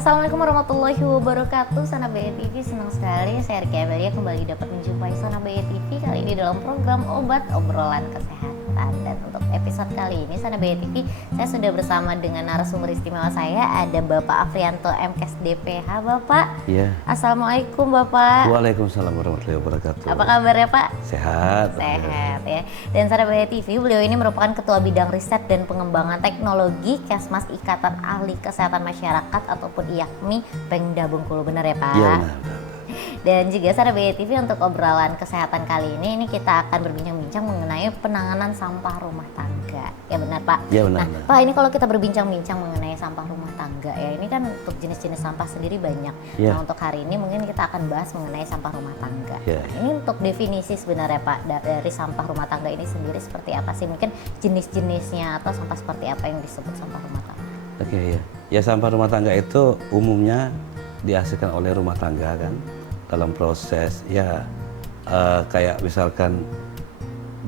Assalamualaikum warahmatullahi wabarakatuh. Sana BE TV, senang sekali saya Riki Amelia kembali dapat menjumpai Sana BE TV kali ini dalam program Obat Obrolan Kesehatan. Dan untuk episode kali ini Sana BE TV saya sudah bersama dengan narasumber istimewa saya, ada Bapak Afrianto MKes DPH. Bapak, iya. Assalamualaikum Bapak. Waalaikumsalam warahmatullahi wabarakatuh. Apa kabarnya Pak? Sehat. Sehat ya. Dan Sana BE TV, beliau ini merupakan Ketua Bidang Riset dan Pengembangan Teknologi Kesmas Ikatan Ahli Kesehatan Masyarakat ataupun IAKMI Pemda Bengkulu, benar ya Pak? Iya benar. Dan juga Sana BE TV untuk obrolan kesehatan kali ini kita akan berbincang-bincang mengenai penanganan sampah rumah tangga. Ya benar Pak? Iya benar. Nah Pak, ini kalau kita berbincang-bincang mengenai sampah rumah tangga ya, ini kan untuk jenis-jenis sampah sendiri banyak. Ya. Nah untuk hari ini mungkin kita akan bahas mengenai sampah rumah tangga. Ya. Nah, ini untuk definisi sebenarnya Pak dari sampah rumah tangga ini sendiri seperti apa sih? Mungkin jenis-jenisnya atau sampah seperti apa yang disebut sampah rumah tangga? Oke ya. Ya sampah rumah tangga itu umumnya dihasilkan oleh rumah tangga kan dalam proses ya kayak misalkan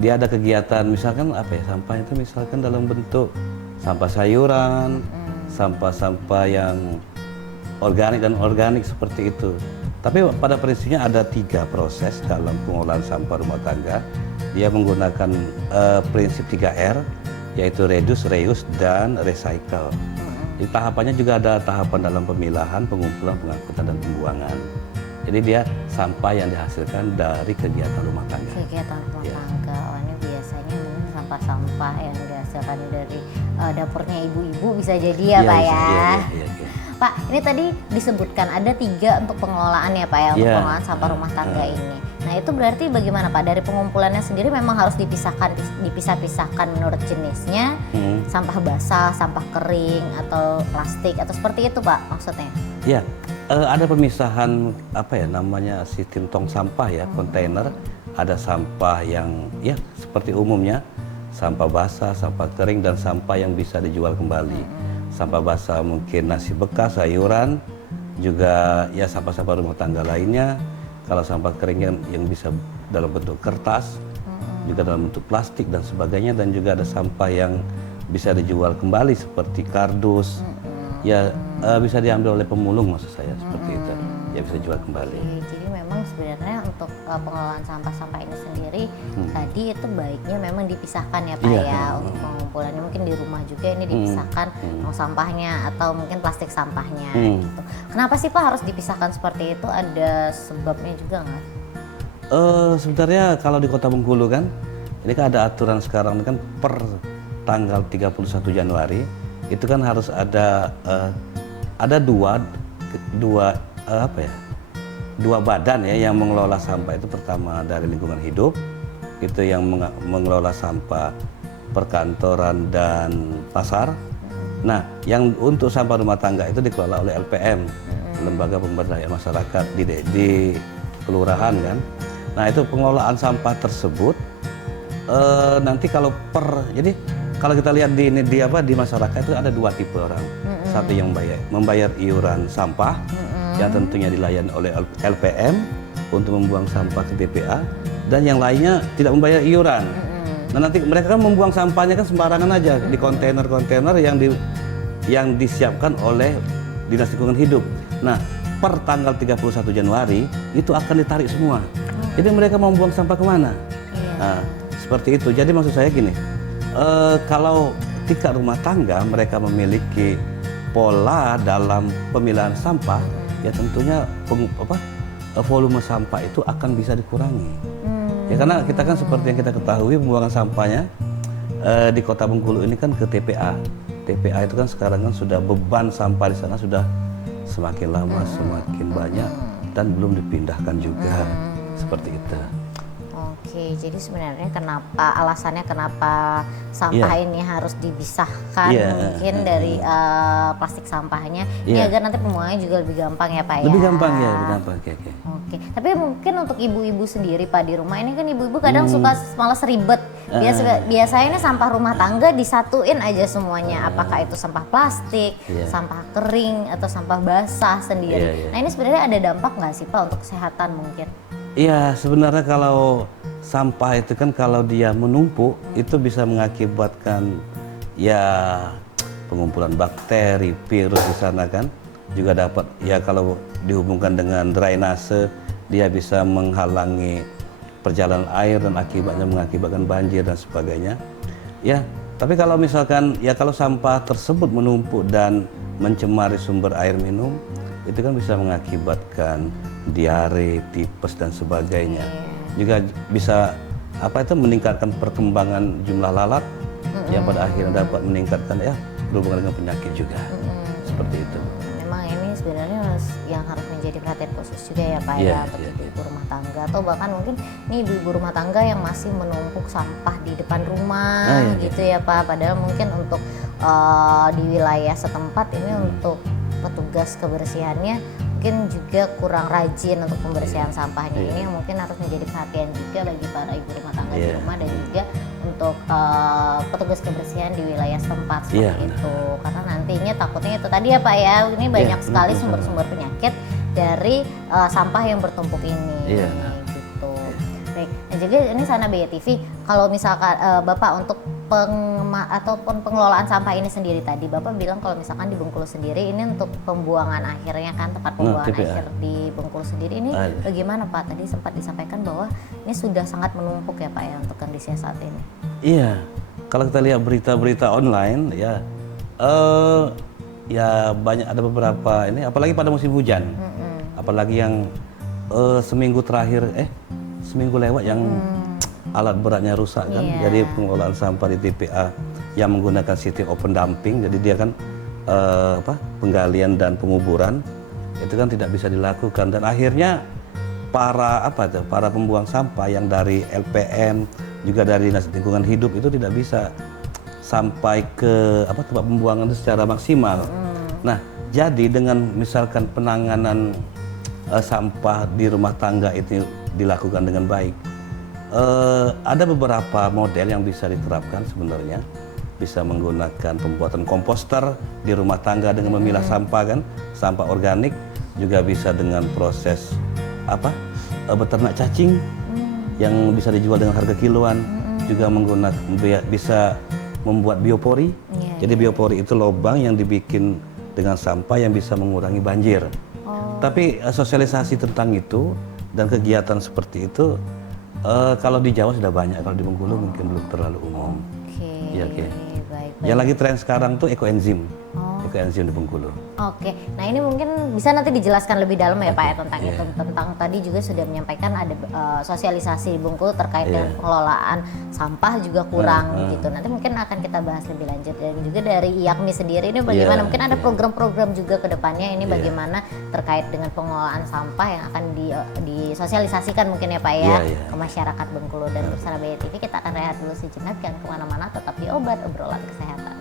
dia ada kegiatan misalkan apa ya, sampah itu misalkan dalam bentuk sampah sayuran, sampah-sampah yang organik dan organik seperti itu. Tapi pada prinsipnya ada 3 proses dalam pengolahan sampah rumah tangga. Dia menggunakan prinsip 3R, yaitu reduce, reuse, dan recycle. Di tahapannya juga ada tahapan dalam pemilahan, pengumpulan, pengangkutan, dan pembuangan. Jadi dia sampah yang dihasilkan dari kegiatan rumah tangga. Kegiatan rumah tangga, oh ini biasanya mungkin sampah-sampah yang dihasilkan dari dapurnya ibu-ibu bisa jadi ya Pak ya. Iya. Pak, ini tadi disebutkan ada 3 untuk pengelolaan ya Pak ya, untuk pengelolaan sampah rumah tangga ini. Nah itu berarti bagaimana Pak, dari pengumpulannya sendiri memang harus dipisah-pisahkan menurut jenisnya, sampah basah, sampah kering, atau plastik, atau seperti itu Pak maksudnya? Iya, ada pemisahan apa ya namanya sistem tong sampah ya, kontainer. Ada sampah yang ya seperti umumnya, sampah basah, sampah kering, dan sampah yang bisa dijual kembali. Sampah basah mungkin nasi bekas, sayuran, juga ya sampah-sampah rumah tangga lainnya. Kalau sampah kering yang bisa dalam bentuk kertas, juga dalam bentuk plastik dan sebagainya, dan juga ada sampah yang bisa dijual kembali seperti kardus, ya bisa diambil oleh pemulung maksud saya seperti itu, ya bisa dijual kembali. Jadi memang sebenarnya untuk pengelolaan sampah-sampah ini sendiri tadi itu baiknya memang dipisahkan ya Pak ya, untuk pengumpulannya mungkin di rumah juga ini dipisahkan tong sampahnya atau mungkin plastik sampahnya gitu. Kenapa sih Pak harus dipisahkan seperti itu? Ada sebabnya juga nggak? Sebenarnya kalau di Kota Bengkulu kan, ini kan ada aturan sekarang ini kan per tanggal 31 Januari itu kan harus ada dua badan ya yang mengelola sampah. Itu pertama dari lingkungan hidup, itu yang mengelola sampah perkantoran dan pasar. Nah, yang untuk sampah rumah tangga itu dikelola oleh LPM, Lembaga Pemberdayaan Masyarakat di kelurahan kan. Nah, itu pengelolaan sampah tersebut nanti jadi kalau kita lihat di masyarakat itu ada 2 tipe orang. Satu yang membayar iuran sampah yang tentunya dilayani oleh LPM untuk membuang sampah ke TPA, dan yang lainnya tidak membayar iuran. Nah, nanti mereka kan membuang sampahnya kan sembarangan aja di kontainer-kontainer yang disiapkan oleh Dinas Lingkungan Hidup. Nah, per tanggal 31 Januari itu akan ditarik semua. Jadi mereka mau buang sampah kemana? Nah, seperti itu. Jadi maksud saya gini, kalau tingkat rumah tangga mereka memiliki pola dalam pemilahan sampah, ya tentunya volume sampah itu akan bisa dikurangi. Ya karena kita kan seperti yang kita ketahui, pembuangan sampahnya di Kota Bengkulu ini kan ke TPA. TPA itu kan sekarang kan sudah beban sampah di sana sudah semakin lama semakin banyak dan belum dipindahkan juga seperti itu. Oke, jadi sebenarnya alasannya kenapa sampah ini harus dipisahkan mungkin dari plastik sampahnya ini agar nanti pembuangannya juga lebih gampang ya Pak ya? Lebih gampang ya, lebih gampang. Oke, tapi mungkin untuk ibu-ibu sendiri Pak di rumah ini kan ibu-ibu kadang suka malas ribet. Biasanya ini sampah rumah tangga disatuin aja semuanya, apakah itu sampah plastik, sampah kering, atau sampah basah sendiri. Nah ini sebenarnya ada dampak nggak sih Pak untuk kesehatan mungkin? Iya, sebenarnya kalau sampah itu kan kalau dia menumpuk itu bisa mengakibatkan ya pengumpulan bakteri, virus di sana kan. juga dapat ya kalau dihubungkan dengan drainase dia bisa menghalangi perjalanan air dan akibatnya mengakibatkan banjir dan sebagainya. Ya, tapi kalau misalkan ya kalau sampah tersebut menumpuk dan mencemari sumber air minum, itu kan bisa mengakibatkan diare, tipes dan sebagainya. Juga bisa meningkatkan perkembangan jumlah lalat yang pada akhirnya dapat meningkatkan ya berhubungan dengan penyakit juga. Seperti itu. Memang ini sebenarnya yang harus menjadi perhatian khusus juga ya Pak ya untuk ibu-ibu rumah tangga atau bahkan mungkin nih ibu-ibu rumah tangga yang masih menumpuk sampah di depan rumah gitu ya Pak. Padahal mungkin untuk di wilayah setempat ini untuk petugas kebersihannya mungkin juga kurang rajin untuk pembersihan sampahnya. Ini yang mungkin harus menjadi perhatian juga bagi para ibu rumah tangga di rumah dan juga untuk petugas kebersihan di wilayah setempat seperti itu. Karena nantinya takutnya itu tadi ya Pak ya, ini banyak sekali sumber-sumber penyakit dari sampah yang bertumpuk ini. Gitu. Baik, dan juga ini Sana BYTV, kalau misalkan Bapak untuk ataupun pengelolaan sampah ini sendiri tadi Bapak bilang kalau misalkan di Bengkulu sendiri ini untuk pembuangan akhirnya kan tempat pembuangan akhir di Bengkulu sendiri ini bagaimana Pak? Tadi sempat disampaikan bahwa ini sudah sangat menumpuk ya Pak ya untuk kondisi saat ini. Iya, kalau kita lihat berita-berita online ya banyak ada beberapa ini apalagi pada musim hujan. Apalagi yang seminggu lewat yang alat beratnya rusak kan. Jadi pengelolaan sampah di TPA yang menggunakan sistem open dumping, jadi dia kan penggalian dan penguburan itu kan tidak bisa dilakukan dan akhirnya para pembuang sampah yang dari LPM juga dari Dinas Lingkungan Hidup itu tidak bisa sampai ke tempat pembuangan itu secara maksimal. Nah, jadi dengan misalkan penanganan sampah di rumah tangga itu dilakukan dengan baik, ada beberapa model yang bisa diterapkan sebenarnya. Bisa menggunakan pembuatan komposter di rumah tangga dengan memilah sampah kan, sampah organik, juga bisa dengan proses beternak cacing yang bisa dijual dengan harga kiloan, juga bisa membuat biopori. Jadi biopori itu lubang yang dibikin dengan sampah yang bisa mengurangi banjir. Tapi sosialisasi tentang itu dan kegiatan seperti itu kalau di Jawa sudah banyak, kalau di Bengkulu mungkin belum terlalu umum. Baik. Yang lagi tren sekarang tuh ekoenzim. Ekoenzim di Bengkulu. Nah ini mungkin bisa nanti dijelaskan lebih dalam ya Pak ya tentang itu. Tentang tadi juga sudah menyampaikan ada sosialisasi di Bengkulu terkait dengan pengelolaan sampah juga kurang gitu. Nanti mungkin akan kita bahas lebih lanjut dan juga dari IAKMI sendiri ini bagaimana mungkin ada program-program juga ke depannya ini bagaimana terkait dengan pengelolaan sampah yang akan disosialisasikan mungkin ya Pak ya ke masyarakat Bengkulu. Dan bersama BYTV kita akan rehat dulu sejenak, jangan kemana-mana, tetap di Obat Obrolan Kesehatan.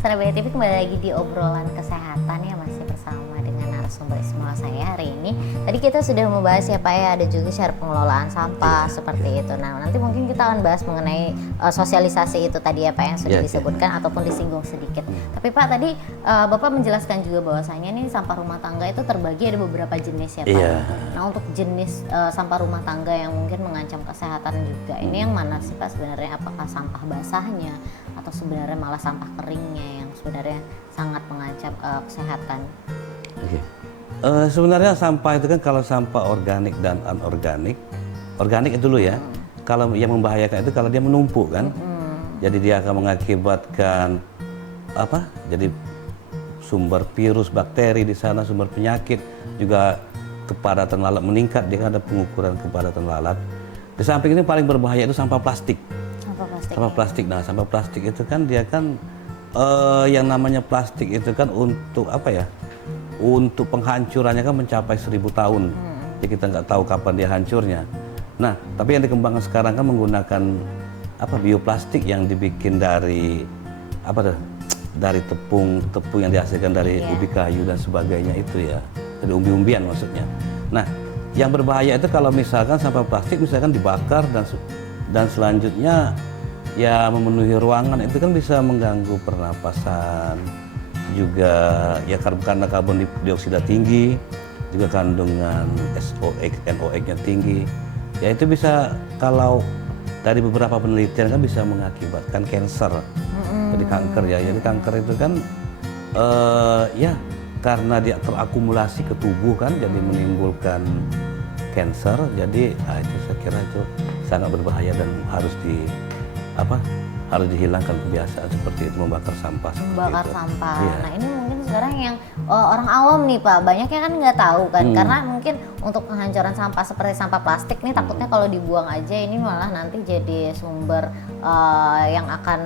Sana BYTV kembali lagi di obrolan kesehatan ya, masih bersama dengan narasumber istimewa saya hari ini. Tadi kita sudah membahas ya Pak ya, ada juga cara pengelolaan sampah seperti itu. Nah nanti mungkin kita akan bahas mengenai sosialisasi itu tadi ya Pak yang sudah disebutkan ataupun disinggung sedikit. Tapi Pak tadi Bapak menjelaskan juga bahwasanya ini sampah rumah tangga itu terbagi ada beberapa jenis ya Pak. Nah untuk jenis sampah rumah tangga yang mungkin mengancam kesehatan juga, ini yang mana sih Pak sebenarnya? Apakah sampah basahnya atau sebenarnya malah sampah keringnya yang sebenarnya sangat mengancam kesehatan? Sebenarnya sampah itu kan kalau sampah organik dan anorganik, organik itu dulu ya. Kalau yang membahayakan itu kalau dia menumpuk kan, jadi dia akan mengakibatkan jadi sumber virus, bakteri di sana, sumber penyakit, juga kepadatan lalat meningkat. Dia kan ada pengukuran kepadatan lalat. Di samping ini paling berbahaya itu sampah plastik. Sampah plastik. Nah, sampah plastik itu kan dia kan yang namanya plastik itu kan untuk untuk penghancurannya kan mencapai 1000 tahun. Jadi kita nggak tahu kapan dia hancurnya. Nah, tapi yang dikembangkan sekarang kan menggunakan bioplastik yang dibikin dari dari tepung yang dihasilkan dari ubi kayu dan sebagainya itu ya. Dari umbi-umbian maksudnya. Nah, yang berbahaya itu kalau misalkan sampah plastik misalkan dibakar dan selanjutnya ya memenuhi ruangan, itu kan bisa mengganggu pernapasan, juga ya karena karbon dioksida tinggi, juga kandungan SOX, NOx-nya tinggi. Ya itu bisa kalau dari beberapa penelitian kan bisa mengakibatkan kanker. Jadi kanker ya. Jadi kanker itu kan ya karena dia terakumulasi ke tubuh kan, jadi menimbulkan kanker. Jadi itu saya kira itu sangat berbahaya dan harus harus dihilangkan kebiasaan seperti itu, membakar sampah. Membakar sampah. Iya. Nah ini mungkin sekarang yang orang awam nih Pak, banyaknya kan nggak tahu kan, karena mungkin untuk penghancuran sampah seperti sampah plastik nih takutnya kalau dibuang aja ini malah nanti jadi sumber yang akan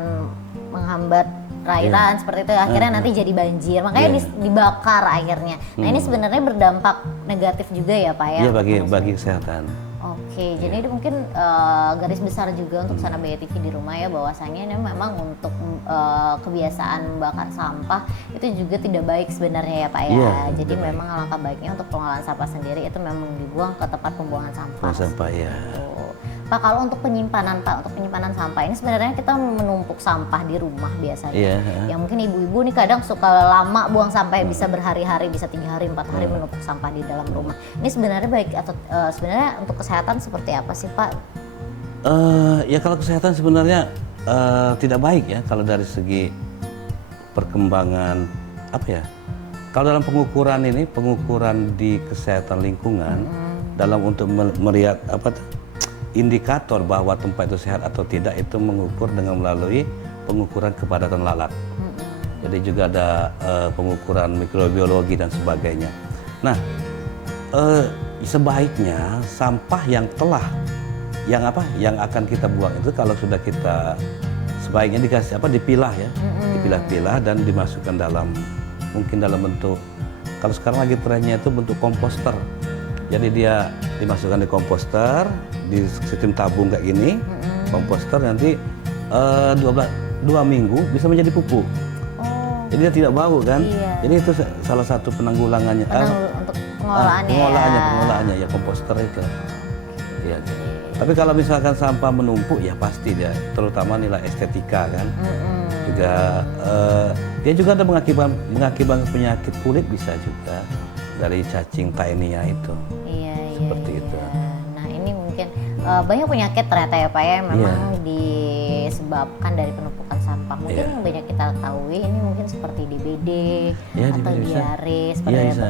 menghambat perairan seperti itu, akhirnya nanti jadi banjir, makanya dibakar akhirnya. Nah ini sebenarnya berdampak negatif juga ya Pak ya? Iya, bagi kesehatan. Oke, jadi ini mungkin garis besar juga untuk Sana BE TV di rumah ya, bahwasanya ini memang untuk kebiasaan membakar sampah itu juga tidak baik sebenarnya ya Pak ya. Iya, Jadi memang alangkah baiknya untuk pengelolaan sampah sendiri itu memang dibuang ke tempat pembuangan sampah. Sampah ya. Pak, kalau untuk penyimpanan Pak, untuk penyimpanan sampah ini sebenarnya kita menumpuk sampah di rumah biasanya. Yang mungkin ibu-ibu nih kadang suka lama buang sampah, bisa berhari-hari, bisa 3 hari, 4 hari menumpuk sampah di dalam rumah. Ini sebenarnya baik atau sebenarnya untuk kesehatan seperti apa sih Pak? Ya kalau kesehatan sebenarnya tidak baik ya kalau dari segi perkembangan Kalau dalam pengukuran di kesehatan lingkungan dalam untuk melihat indikator bahwa tempat itu sehat atau tidak itu mengukur dengan melalui pengukuran kepadatan lalat. Jadi juga ada pengukuran mikrobiologi dan sebagainya. Nah, sebaiknya sampah yang yang akan kita buang itu kalau sudah kita sebaiknya dipilah ya, dipilah-pilah dan dimasukkan mungkin dalam bentuk, kalau sekarang lagi trennya itu bentuk komposter. Jadi dia dimasukkan di komposter, di sistem tabung kayak gini, komposter nanti 2 minggu bisa menjadi pupuk. Jadi dia tidak bau kan? Iya. Jadi itu salah satu penanggulangannya. Untuk pengelolaannya ya komposter itu. Iya. Tapi kalau misalkan sampah menumpuk ya pasti dia, terutama nilai estetika kan. Juga dia juga ada mengakibatkan penyakit kulit bisa juga dari cacing taenia itu. Seperti itu. Nah ini mungkin banyak penyakit ternyata ya Pak ya yang memang disebabkan dari penumpukan sampah. Mungkin yang banyak kita ketahui ini mungkin seperti DBD atau diare seperti itu.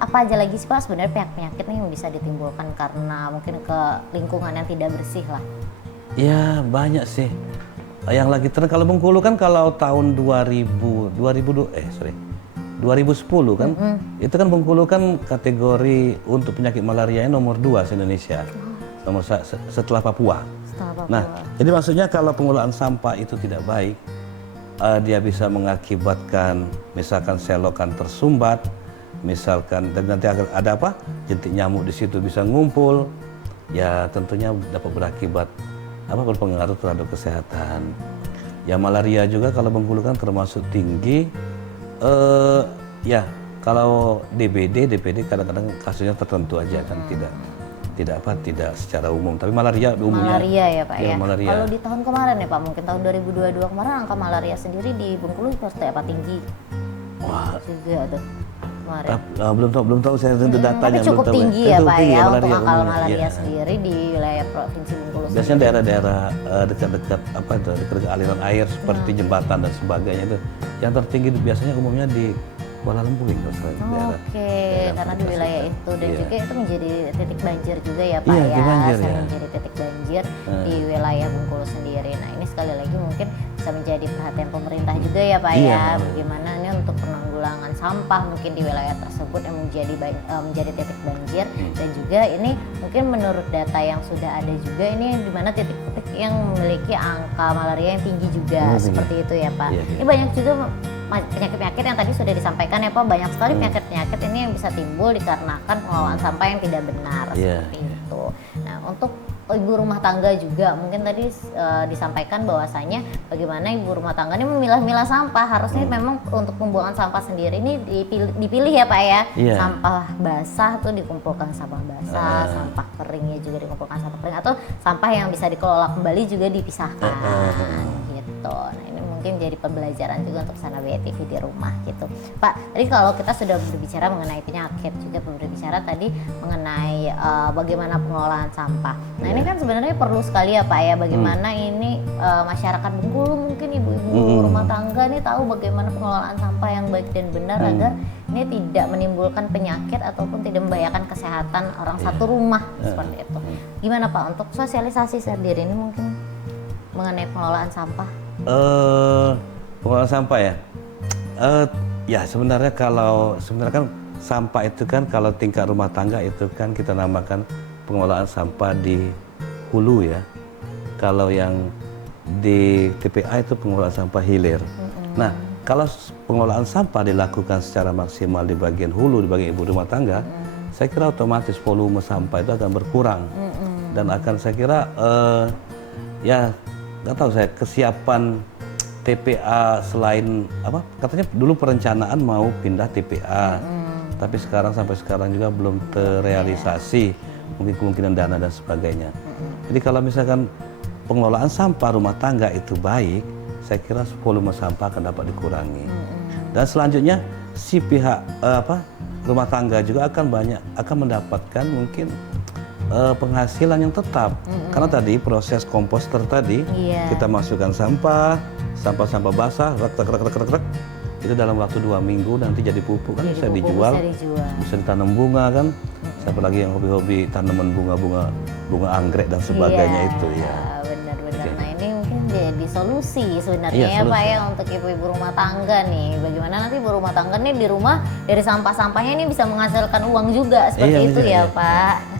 Apa aja lagi sih Pak sebenarnya penyakit nih yang bisa ditimbulkan karena mungkin ke lingkungan yang tidak bersih lah? Ya banyak sih. Yang lagi tren kalau Bengkulu kan kalau tahun 2010 kan, itu kan Bengkulu kan kategori untuk penyakit malaria nomor 2 se-Indonesia, nomor setelah Papua. Nah, jadi maksudnya kalau pengelolaan sampah itu tidak baik, dia bisa mengakibatkan misalkan selokan tersumbat, misalkan dan nanti ada jentik nyamuk di situ bisa ngumpul, ya tentunya dapat berakibat berpengaruh terhadap kesehatan. Ya malaria juga kalau Bengkulu kan termasuk tinggi. Ya kalau DPD kadang-kadang kasusnya tertentu aja kan, tidak secara umum, tapi malaria umumnya. Malaria ya Pak ya. Malaria. Kalau di tahun kemarin ya Pak, mungkin tahun 2022 kemarin angka malaria sendiri di Bengkulu seperti apa, tinggi? Wah. Juga tuh kemarin. Belum tahu saya datanya. Tapi cukup tinggi ya Pak ya untuk angka malaria iya. sendiri di wilayah provinsi Bengkulu. Biasanya daerah-daerah dekat-dekat dekat aliran air seperti jembatan dan sebagainya itu. Yang tertinggi biasanya umumnya di Kuala Lumpur Karena di wilayah itu dan juga itu menjadi titik banjir juga ya Pak menjadi titik banjir di wilayah Bengkulu sendiri. Nah ini sekali lagi mungkin bisa menjadi perhatian pemerintah juga ya Pak ya, bagaimana ini untuk penanggulangan sampah mungkin di wilayah tersebut yang menjadi titik banjir, dan juga ini mungkin menurut data yang sudah ada juga ini di mana titik-titik yang memiliki angka malaria yang tinggi juga seperti itu ya Pak. Ini banyak juga penyakit-penyakit yang tadi sudah disampaikan ya Pak, banyak sekali penyakit-penyakit ini yang bisa timbul dikarenakan pengelolaan sampah yang tidak benar seperti itu. Nah untuk ibu rumah tangga juga mungkin tadi disampaikan bahwasanya bagaimana ibu rumah tangga ini memilah-milah sampah, harusnya memang untuk pembuangan sampah sendiri ini dipilih ya Pak ya. Sampah basah tuh dikumpulkan sampah basah, sampah keringnya juga dikumpulkan sampah kering, atau sampah yang bisa dikelola kembali juga dipisahkan gitu. Nah ini mungkin jadi pembelajaran juga untuk Sana BE TV di rumah gitu. Pak, tadi kalau kita sudah berbicara mengenai penyakit, juga berbicara tadi mengenai bagaimana pengelolaan sampah. Nah ini kan sebenarnya perlu sekali ya Pak ya, bagaimana ini masyarakat Bengkulu, mungkin ibu-ibu rumah tangga nih tahu bagaimana pengelolaan sampah yang baik dan benar agar ini tidak menimbulkan penyakit ataupun tidak membahayakan kesehatan orang satu rumah seperti itu. Gimana Pak untuk sosialisasi sendiri ini mungkin mengenai pengelolaan sampah? Pengelolaan sampah ya. Ya sebenarnya kan sampah itu kan kalau tingkat rumah tangga itu kan kita namakan pengelolaan sampah di hulu ya. Kalau yang di TPA itu pengelolaan sampah hilir. Nah, kalau pengelolaan sampah dilakukan secara maksimal di bagian hulu, di bagian ibu rumah tangga, saya kira otomatis volume sampah itu akan berkurang. Dan akan saya kira ya nggak tahu saya kesiapan TPA selain apa katanya dulu perencanaan mau pindah TPA, tapi sampai sekarang juga belum terrealisasi, mungkin kemungkinan dana dan sebagainya. Jadi kalau misalkan pengelolaan sampah rumah tangga itu baik, saya kira volume sampah akan dapat dikurangi. Dan selanjutnya si pihak rumah tangga juga akan mendapatkan mungkin penghasilan yang tetap. Karena tadi proses komposter tadi kita masukkan sampah basah, rek, itu dalam waktu 2 minggu nanti jadi pupuk kan, bisa dijual, bisa ditanam bunga kan. Siapa lagi yang hobi-hobi tanaman bunga anggrek dan sebagainya itu ya. Benar-benar. Nah ini mungkin jadi solusi sebenarnya ya Pak ya untuk ibu-ibu rumah tangga nih. Bagaimana nanti ibu rumah tangga nih di rumah dari sampah-sampahnya ini bisa menghasilkan uang juga seperti itu ya Pak.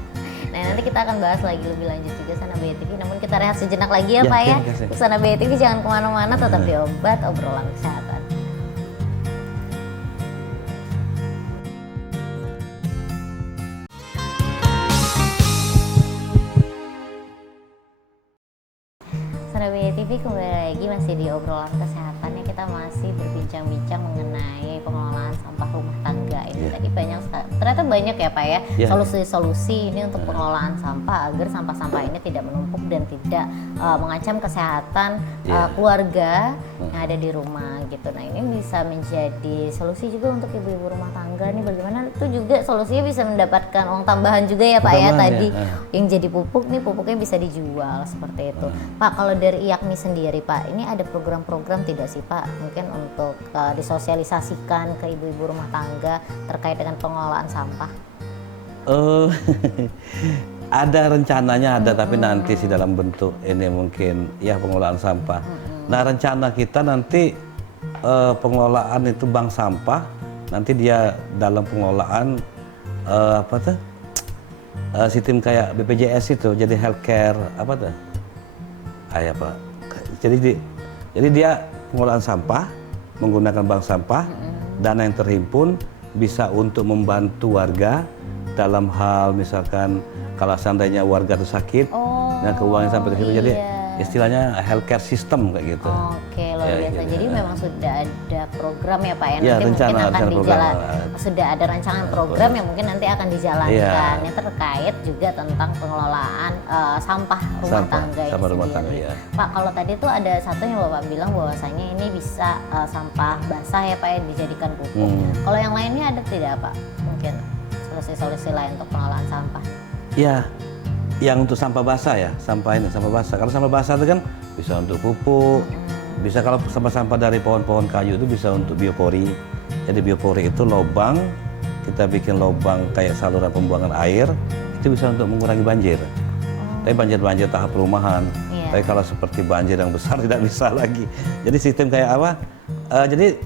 Nah nanti kita akan bahas lagi lebih lanjut juga Sana BE TV. Namun kita rehat sejenak lagi ya Pak ya. Sana BE TV jangan kemana-mana, tetap di Obat Obrolan Kesehatan. Sana BE TV kembali lagi masih di Obrolan Kesehatan ya, kita masih berbincang-bincang mengenai pengelolaan sampah rumah tangga ini. Tadi ternyata banyak ya Pak ya solusi-solusi ini untuk pengelolaan sampah agar sampah-sampah ini tidak menumpuk dan tidak mengancam kesehatan keluarga yang ada di rumah gitu. Nah ini bisa menjadi solusi juga untuk ibu-ibu rumah tangga nih, bagaimana itu juga solusinya bisa mendapatkan uang tambahan juga ya Pak ya tadi yang jadi pupuk nih, pupuknya bisa dijual seperti itu. Pak, kalau dari IAKMI sendiri Pak, ini ada program-program tidak sih Pak mungkin untuk disosialisasikan ke ibu-ibu rumah tangga terkait dengan pengelolaan sampah? Ada rencananya tapi nanti sih dalam bentuk ini mungkin ya pengelolaan sampah. Nah rencana kita nanti pengelolaan itu bank sampah, nanti dia dalam pengelolaan sistem kayak BPJS itu jadi healthcare jadi dia pengelolaan sampah menggunakan bank sampah, dana yang terhimpun bisa untuk membantu warga dalam hal misalkan kalau seandainya warga itu sakit, nah keuangan sampai ke situ jadi istilahnya healthcare system kayak gitu. Oke, luar biasa. Jadi memang sudah ada program ya Pak ya, nanti rencana, mungkin akan dijalankan. program. Sudah ada rancangan program yang mungkin nanti akan dijalankan yang terkait juga tentang pengelolaan sampah rumah tangga ini sendiri. Pak, kalau tadi tuh ada satu yang Bapak bilang bahwasanya ini bisa sampah basah ya Pak ya dijadikan pupuk. Kalau yang lainnya ada tidak Pak? Mungkin solusi-solusi lain untuk pengelolaan sampah? Ya, yang untuk sampah basah ya, sampah basah. Kalau sampah basah itu kan bisa untuk pupuk, bisa kalau sampah-sampah dari pohon-pohon kayu itu bisa untuk biopori. Jadi biopori itu lubang, kita bikin lubang kayak saluran pembuangan air, itu bisa untuk mengurangi banjir. Tapi banjir-banjir tahap perumahan. Tapi kalau seperti banjir yang besar tidak bisa lagi. Jadi sistem kayak apa? Jadi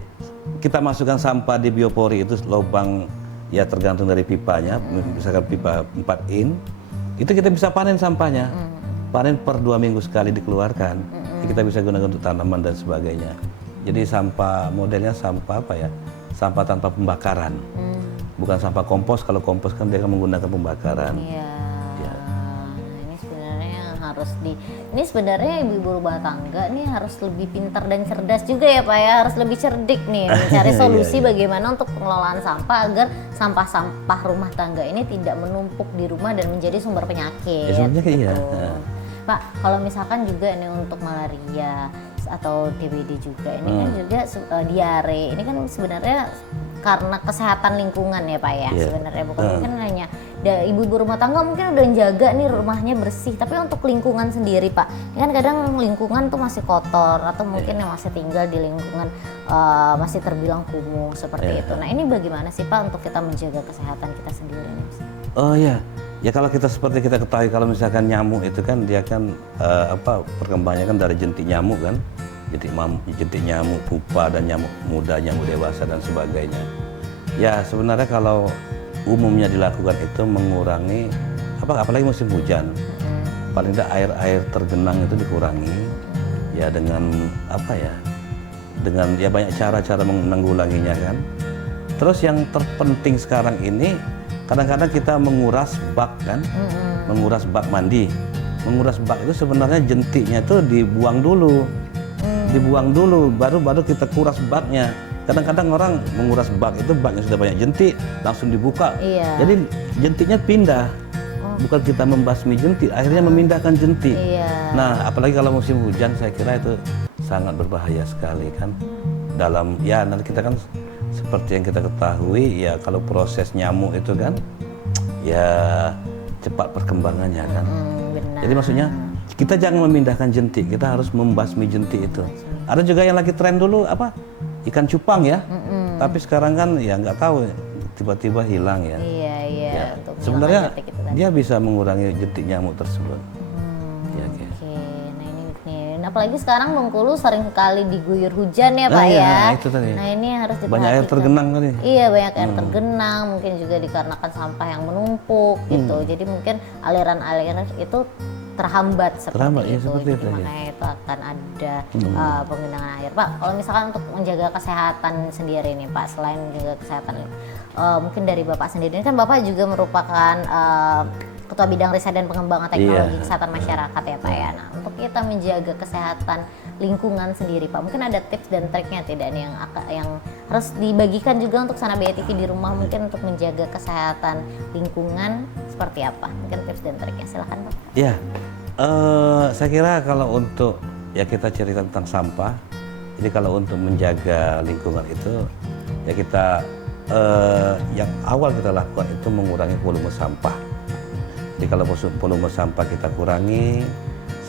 kita masukkan sampah di biopori itu lubang ya tergantung dari pipanya, misalkan pipa 4 in. Itu kita bisa panen sampahnya, panen per 2 minggu sekali dikeluarkan. Kita bisa gunakan untuk tanaman dan sebagainya. Jadi sampah modelnya sampah sampah tanpa pembakaran, bukan sampah kompos. Kalau kompos kan dia menggunakan pembakaran. Ini sebenarnya ibu-ibu rumah tangga nih harus lebih pintar dan cerdas juga ya Pak ya, harus lebih cerdik nih mencari solusi bagaimana untuk pengelolaan sampah agar sampah-sampah rumah tangga ini tidak menumpuk di rumah dan menjadi sumber penyakit. Pak, kalau misalkan juga nih untuk malaria atau DBD juga. Ini kan juga diare. Ini kan sebenarnya karena kesehatan lingkungan ya Pak ya. Sebenarnya bukan mungkin hanya ibu-ibu rumah tangga mungkin udah jaga nih rumahnya bersih, tapi untuk lingkungan sendiri Pak, ini kan kadang lingkungan tuh masih kotor atau mungkin yang masih tinggal di lingkungan masih terbilang kumuh seperti itu. Nah ini bagaimana sih Pak untuk kita menjaga kesehatan kita sendiri nih? Oh ya, ya kalau kita seperti kita ketahui kalau misalkan nyamuk itu kan dia kan perkembangannya kan dari jentik nyamuk kan, jentik nyamuk pupa dan nyamuk muda, nyamuk dewasa dan sebagainya. Ya sebenarnya kalau umumnya dilakukan itu mengurangi apalagi musim hujan, paling tidak air tergenang itu dikurangi ya dengan dengan ya banyak cara menanggulanginya kan. Terus yang terpenting sekarang ini kadang-kadang kita menguras bak kan, menguras bak mandi. Menguras bak itu sebenarnya jentiknya itu dibuang dulu, baru kita kuras baknya. Kadang-kadang orang menguras bak itu baknya sudah banyak jentik, langsung dibuka. Jadi jentiknya pindah, bukan kita membasmi jentik, akhirnya memindahkan jentik. Nah, apalagi kalau musim hujan, saya kira itu sangat berbahaya sekali kan. Nanti kita kan seperti yang kita ketahui ya, kalau proses nyamuk itu kan ya cepat perkembangannya kan. Jadi maksudnya kita jangan memindahkan jentik, kita harus membasmi jentik itu. Ada juga yang lagi tren dulu ikan cupang ya, tapi sekarang kan ya nggak tahu tiba-tiba hilang ya. Ya. Sebenarnya dia bisa mengurangi jentik nyamuk tersebut. Oke. Nah ini apalagi sekarang Bengkulu sering sekali diguyur hujan ya Pak ya. Itu tadi. Nah ini harus diperhatikan. Banyak air tergenang tadi. Iya banyak air tergenang, mungkin juga dikarenakan sampah yang menumpuk gitu. Jadi mungkin aliran-aliran itu terhambat seperti itu. Jadi makanya itu akan ada penggenangan air. Pak, kalau misalkan untuk menjaga kesehatan sendiri nih Pak, selain menjaga kesehatan mungkin dari Bapak sendiri, ini kan Bapak juga merupakan Ketua Bidang Riset dan Pengembangan Teknologi Kesehatan Masyarakat ya Pak ya. Nah, untuk kita menjaga kesehatan lingkungan sendiri Pak, mungkin ada tips dan triknya tidak nih yang harus dibagikan juga untuk Sana BI TV di rumah mungkin untuk menjaga kesehatan lingkungan seperti apa? Mungkin tips dan triknya, silakan Pak. Ya, saya kira kalau untuk kita cerita tentang sampah, jadi kalau untuk menjaga lingkungan itu ya kita yang awal kita lakukan itu mengurangi volume sampah. Jadi kalau volume sampah kita kurangi,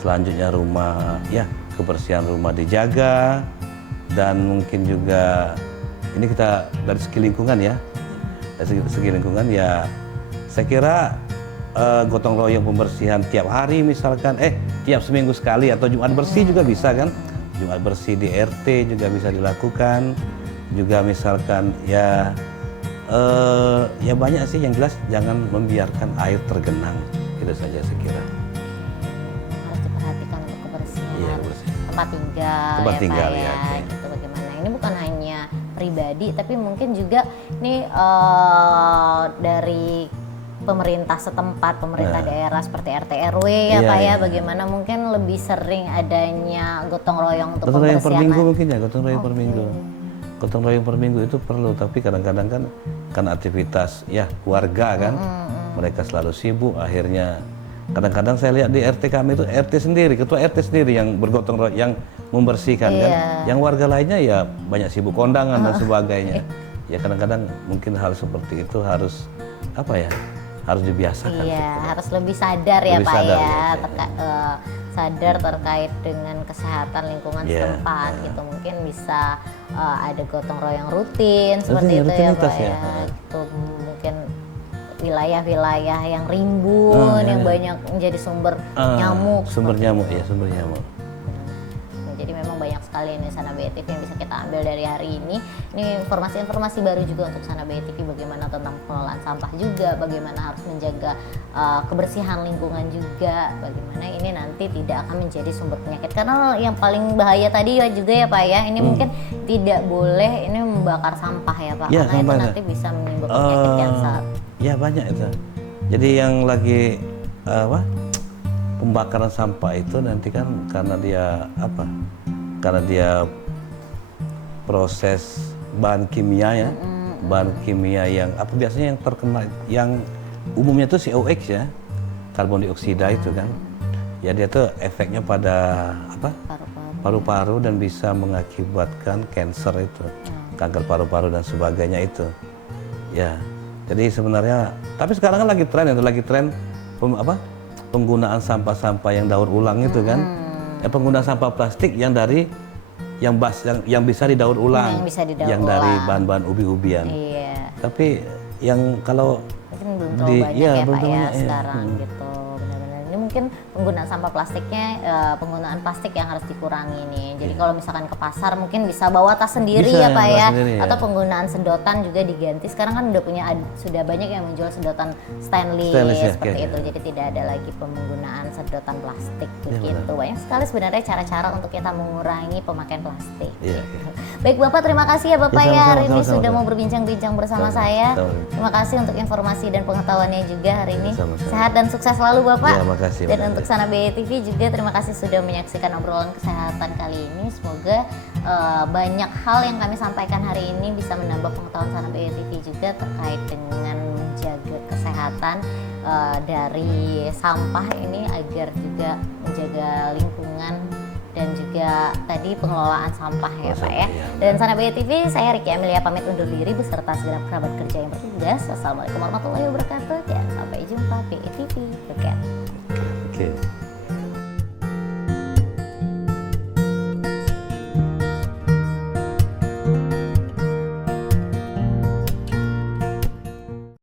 selanjutnya kebersihan rumah dijaga, dan mungkin juga ini kita dari segi lingkungan ya, saya kira gotong royong pembersihan tiap hari misalkan, tiap seminggu sekali atau Jumat bersih juga bisa kan, Jumat bersih di RT juga bisa dilakukan, juga misalkan ya banyak sih, yang jelas jangan membiarkan air tergenang, itu saja saya kira. Harus diperhatikan untuk kebersihan tempat tinggal ya Pak ya. Gitu bagaimana, ini bukan hanya pribadi tapi mungkin juga nih dari pemerintah setempat, pemerintah daerah seperti RT RW ya Pak ya, bagaimana mungkin lebih sering adanya gotong royong untuk pembersihan. Gotong royong per minggu mungkin ya, gotong royong per minggu. Gotong royong per minggu itu perlu, tapi kadang-kadang kan karena aktivitas keluarga kan, mereka selalu sibuk, akhirnya kadang-kadang saya lihat di RT kami itu ketua RT sendiri yang bergotong royong, yang membersihkan kan, yang warga lainnya ya banyak sibuk kondangan dan sebagainya. Ya kadang-kadang mungkin hal seperti itu harus harus dibiasakan. Harus lebih sadar ya Pak sadar terkait dengan kesehatan lingkungan setempat gitu, mungkin bisa ada gotong royong rutin seperti itu ya Pak ya. Itu mungkin wilayah-wilayah yang rimbun, yang banyak menjadi sumber nyamuk. Sumber nyamuk. Jadi memang banyak sekali ini Sana BI TV yang bisa kita ambil dari hari ini. Ini informasi-informasi baru juga untuk Sana BI TV, bagaimana tentang pengelolaan sampah juga, bagaimana harus menjaga kebersihan lingkungan juga, bagaimana ini nanti tidak akan menjadi sumber penyakit. Karena yang paling bahaya tadi juga ya Pak ya, ini mungkin tidak boleh ini membakar sampah ya Pak, karena itu nanti bisa menimbulkan penyakit kanker. Ya banyak itu. Jadi yang lagi pembakaran sampah itu nanti kan karena dia proses bahan kimia yang biasanya yang terkena, yang umumnya itu COX ya, karbon dioksida itu kan. Ya dia tuh efeknya pada paru-paru dan bisa mengakibatkan kanker itu, kanker paru-paru dan sebagainya itu. Ya, jadi sebenarnya, tapi sekarang kan lagi tren penggunaan sampah-sampah yang daur ulang itu kan, penggunaan sampah plastik yang yang bisa didaur ulang, yang bisa didaur yang ulang. dari bahan-bahan ubi-ubian. Iya. Tapi yang kalau Mungkin belum terlalu banyak iya, ya belum Pak ya banyak, iya. sekarang gitu. Benar-benar ini mungkin penggunaan sampah plastiknya, penggunaan plastik yang harus dikurangi nih. Jadi kalau misalkan ke pasar mungkin bisa bawa tas sendiri Bisa, ya Pak bawa ya. sendiri, ya. Atau penggunaan sedotan juga diganti. Sekarang kan sudah banyak yang menjual sedotan stainless Ya, seperti kayak itu. Jadi tidak ada lagi penggunaan sedotan plastik Iya, begitu. Banyak sekali sebenarnya cara-cara untuk kita mengurangi pemakaian plastik. Iya. Baik Bapak, terima kasih ya Bapak Ya, ya, hari ini sama-sama, sudah sama-sama. mau berbincang-bincang bersama Sama-sama. saya. Sama-sama. Terima kasih untuk informasi dan pengetahuannya juga hari ini. Sama-sama. Sehat dan sukses selalu Bapak. Ya, makasih, Dan Mbak. untuk Sana BE TV juga terima kasih sudah menyaksikan obrolan kesehatan kali ini. Semoga banyak hal yang kami sampaikan hari ini bisa menambah pengetahuan Sana BE TV juga terkait dengan menjaga kesehatan dari sampah ini agar juga menjaga lingkungan dan juga tadi pengelolaan sampah ya Pak ya. Iya. Dan Sana BE TV, saya Ricky Amelia pamit undur diri beserta segenap kerabat kerja yang bertugas. Assalamualaikum warahmatullahi wabarakatuh dan sampai jumpa BE TV.